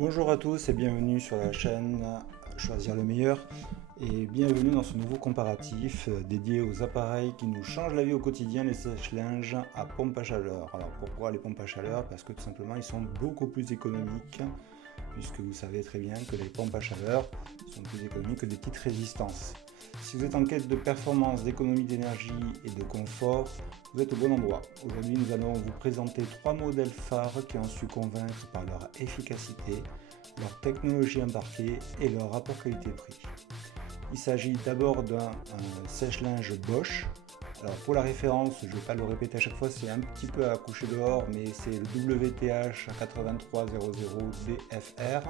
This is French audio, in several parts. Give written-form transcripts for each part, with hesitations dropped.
Bonjour à tous et bienvenue sur la chaîne Choisir le meilleur et bienvenue dans ce nouveau comparatif dédié aux appareils qui nous changent la vie au quotidien, les sèche-linges à pompe à chaleur. Alors pourquoi les pompes à chaleur? Parce que tout simplement ils sont beaucoup plus économiques, puisque vous savez très bien que les pompes à chaleur sont plus économiques que des petites résistances. Si vous êtes en quête de performance, d'économie d'énergie et de confort, vous êtes au bon endroit. Aujourd'hui, nous allons vous présenter 3 modèles phares qui ont su convaincre par leur efficacité, leur technologie embarquée et leur rapport qualité-prix. Il s'agit d'abord d'un sèche-linge Bosch. Alors pour la référence, je ne vais pas le répéter à chaque fois, c'est un petit peu à coucher dehors, mais c'est le WTH 8300DFR.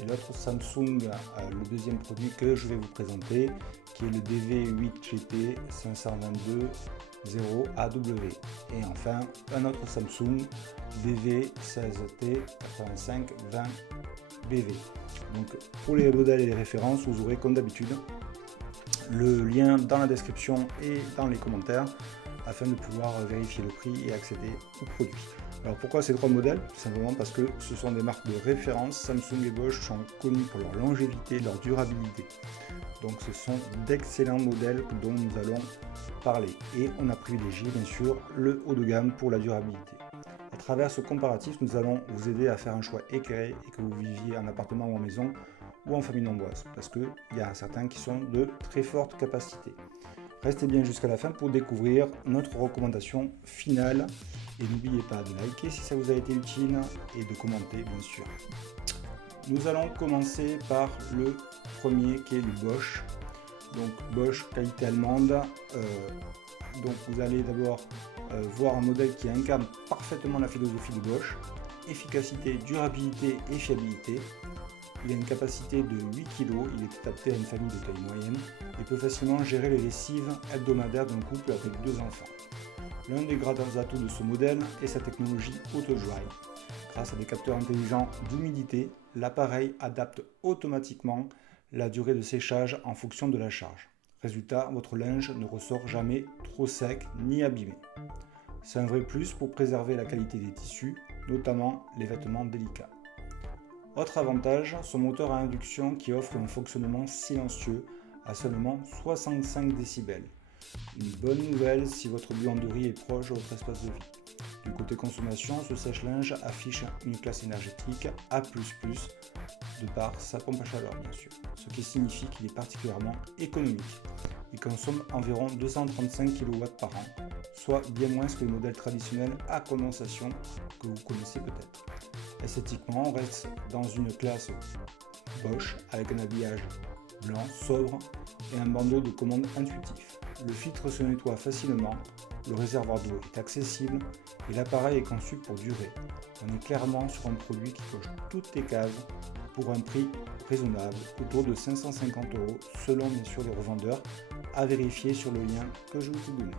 Et l'autre Samsung, le deuxième produit que je vais vous présenter, qui est le DV8GT 522-0AW. Et enfin, un autre Samsung DV16T 8520BV. Donc pour les modèles et les références, vous aurez comme d'habitude le lien dans la description et dans les commentaires afin de pouvoir vérifier le prix et accéder au produit. Alors pourquoi ces 3 modèles? Tout simplement parce que ce sont des marques de référence. Samsung et Bosch sont connus pour leur longévité, leur durabilité. Donc ce sont d'excellents modèles dont nous allons parler. Et on a privilégié bien sûr le haut de gamme pour la durabilité. À travers ce comparatif, nous allons vous aider à faire un choix éclairé et que vous viviez en appartement ou en maison ou en famille nombreuse, parce qu'il y a certains qui sont de très forte capacité. Restez bien jusqu'à la fin pour découvrir notre recommandation finale et n'oubliez pas de liker si ça vous a été utile et de commenter bien sûr. Nous allons commencer par le premier qui est le Bosch. Donc Bosch qualité allemande. Donc vous allez d'abord voir un modèle qui incarne parfaitement la philosophie de Bosch. Efficacité, durabilité et fiabilité. Il a une capacité de 8 kg, il est adapté à une famille de taille moyenne et peut facilement gérer les lessives hebdomadaires d'un couple avec 2 enfants. L'un des grands atouts de ce modèle est sa technologie auto-dry. Grâce à des capteurs intelligents d'humidité, l'appareil adapte automatiquement la durée de séchage en fonction de la charge. Résultat, votre linge ne ressort jamais trop sec ni abîmé. C'est un vrai plus pour préserver la qualité des tissus, notamment les vêtements délicats. Autre avantage, son moteur à induction qui offre un fonctionnement silencieux à seulement 65 décibels. Une bonne nouvelle si votre buanderie est proche de votre espace de vie. Du côté consommation, ce sèche-linge affiche une classe énergétique A++, de par sa pompe à chaleur bien sûr, ce qui signifie qu'il est particulièrement économique. Il consomme environ 235 kW par an, soit bien moins que les modèles traditionnels à condensation que vous connaissez peut-être. Esthétiquement, on reste dans une classe Bosch avec un habillage blanc, sobre et un bandeau de commande intuitif. Le filtre se nettoie facilement, le réservoir d'eau est accessible et l'appareil est conçu pour durer. On est clairement sur un produit qui coche toutes les cases pour un prix raisonnable, autour de 550 € selon bien sûr les revendeurs, à vérifier sur le lien que je vous ai donné.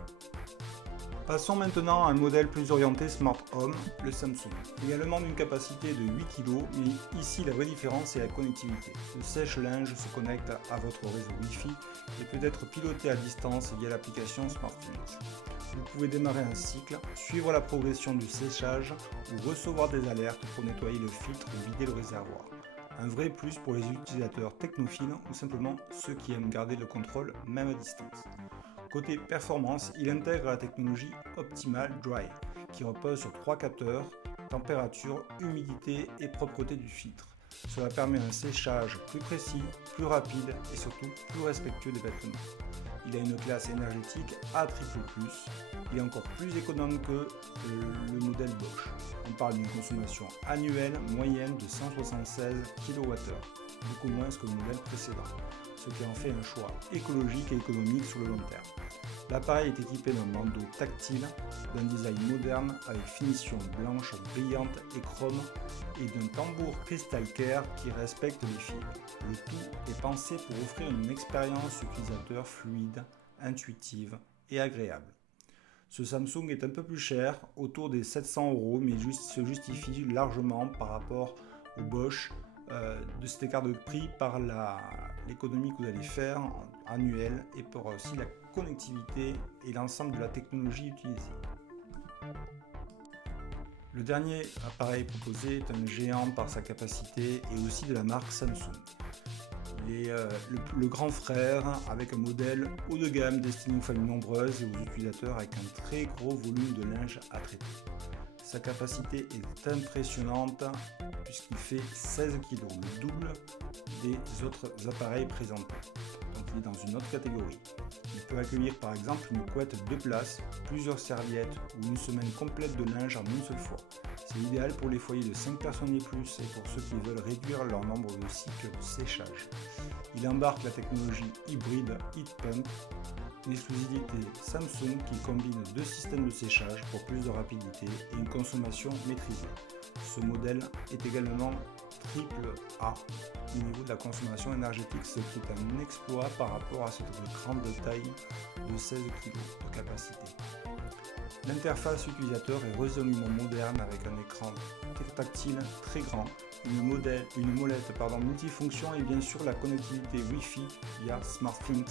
Passons maintenant à un modèle plus orienté Smart Home, le Samsung. Également d'une capacité de 8 kg, mais ici la vraie différence est la connectivité. Le sèche-linge se connecte à votre réseau Wi-Fi et peut être piloté à distance via l'application SmartThings. Vous pouvez démarrer un cycle, suivre la progression du séchage ou recevoir des alertes pour nettoyer le filtre ou vider le réservoir. Un vrai plus pour les utilisateurs technophiles ou simplement ceux qui aiment garder le contrôle même à distance. Côté performance, il intègre la technologie Optimal Dry, qui repose sur 3 capteurs, température, humidité et propreté du filtre. Cela permet un séchage plus précis, plus rapide et surtout plus respectueux des vêtements. Il a une classe énergétique A++, il est encore plus économe que le modèle Bosch. On parle d'une consommation annuelle moyenne de 176 kWh, beaucoup moins que le modèle précédent, ce qui en fait un choix écologique et économique sur le long terme. L'appareil est équipé d'un bandeau tactile, d'un design moderne avec finition blanche brillante et chrome et d'un tambour Crystal Care qui respecte les fils. Le tout est pensé pour offrir une expérience utilisateur fluide, intuitive et agréable. Ce Samsung est un peu plus cher, autour des 700 €, mais se justifie largement par rapport au Bosch de cet écart de prix par l'économie que vous allez faire annuelle et pour aussi la connectivité et l'ensemble de la technologie utilisée. Le dernier appareil proposé est un géant par sa capacité et aussi de la marque Samsung. Il est le grand frère avec un modèle haut de gamme destiné aux familles nombreuses et aux utilisateurs avec un très gros volume de linge à traiter. Sa capacité est impressionnante puisqu'il fait 16 kg, le double des autres appareils présentés. Donc il est dans une autre catégorie. Il peut accueillir par exemple une couette 2 places, plusieurs serviettes ou une semaine complète de linge en une seule fois. C'est idéal pour les foyers de 5 personnes et plus et pour ceux qui veulent réduire leur nombre de cycles de séchage. Il embarque la technologie hybride Heat Pump, une exclusivité Samsung qui combine 2 systèmes de séchage pour plus de rapidité et une consommation maîtrisée. Ce modèle est également triple A au niveau de la consommation énergétique, ce qui est un exploit par rapport à cette grande taille de 16 kg de capacité. L'interface utilisateur est résolument moderne avec un écran tactile très grand, une molette multifonction et bien sûr la connectivité Wi-Fi via SmartThings.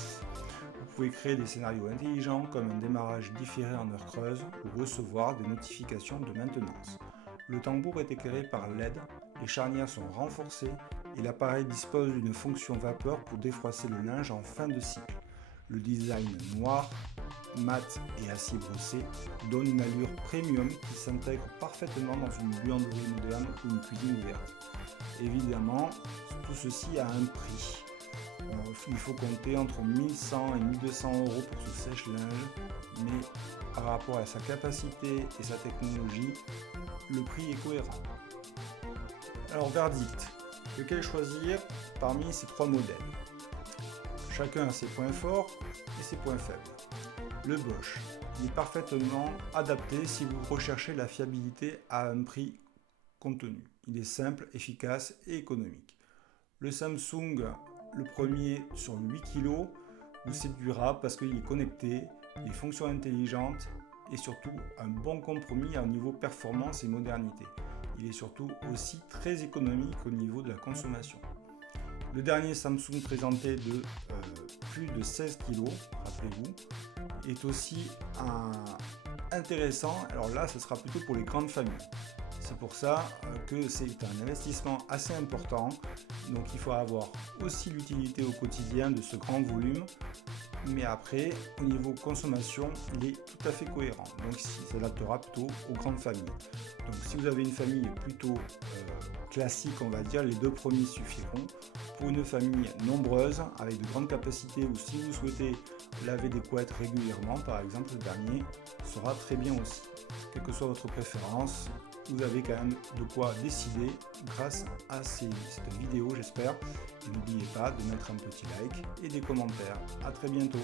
Vous pouvez créer des scénarios intelligents comme un démarrage différé en heure creuse ou recevoir des notifications de maintenance. Le tambour est éclairé par LED, les charnières sont renforcées et l'appareil dispose d'une fonction vapeur pour défroisser le linge en fin de cycle. Le design noir, mat et acier brossé donne une allure premium qui s'intègre parfaitement dans une buanderie moderne ou une cuisine ouverte. Évidemment, tout ceci a un prix. Il faut compter entre 1100 et 1200 € pour ce sèche-linge, mais par rapport à sa capacité et sa technologie, le prix est cohérent. Alors verdict, lequel choisir parmi ces 3 modèles? Chacun a ses points forts et ses points faibles. Le Bosch, il est parfaitement adapté si vous recherchez la fiabilité à un prix contenu. Il est simple, efficace et économique. Le Samsung, le premier sur 8 kg, où c'est durable parce qu'il est connecté, les fonctions intelligentes et surtout un bon compromis au niveau performance et modernité. Il est surtout aussi très économique au niveau de la consommation. Le dernier Samsung présenté de plus de 16 kg, rappelez-vous, est aussi intéressant. Alors là, ce sera plutôt pour les grandes familles. C'est pour ça que c'est un investissement assez important. Donc il faut avoir aussi l'utilité au quotidien de ce grand volume. Mais après, au niveau consommation, il est tout à fait cohérent. Donc il s'adaptera plutôt aux grandes familles. Donc si vous avez une famille plutôt classique, on va dire, les 2 premiers suffiront. Pour une famille nombreuse, avec de grandes capacités, ou si vous souhaitez laver des couettes régulièrement, par exemple, le dernier sera très bien aussi. Quelle que soit votre préférence, vous avez quand même de quoi décider grâce à cette vidéo, j'espère. Et n'oubliez pas de mettre un petit like et des commentaires. À très bientôt.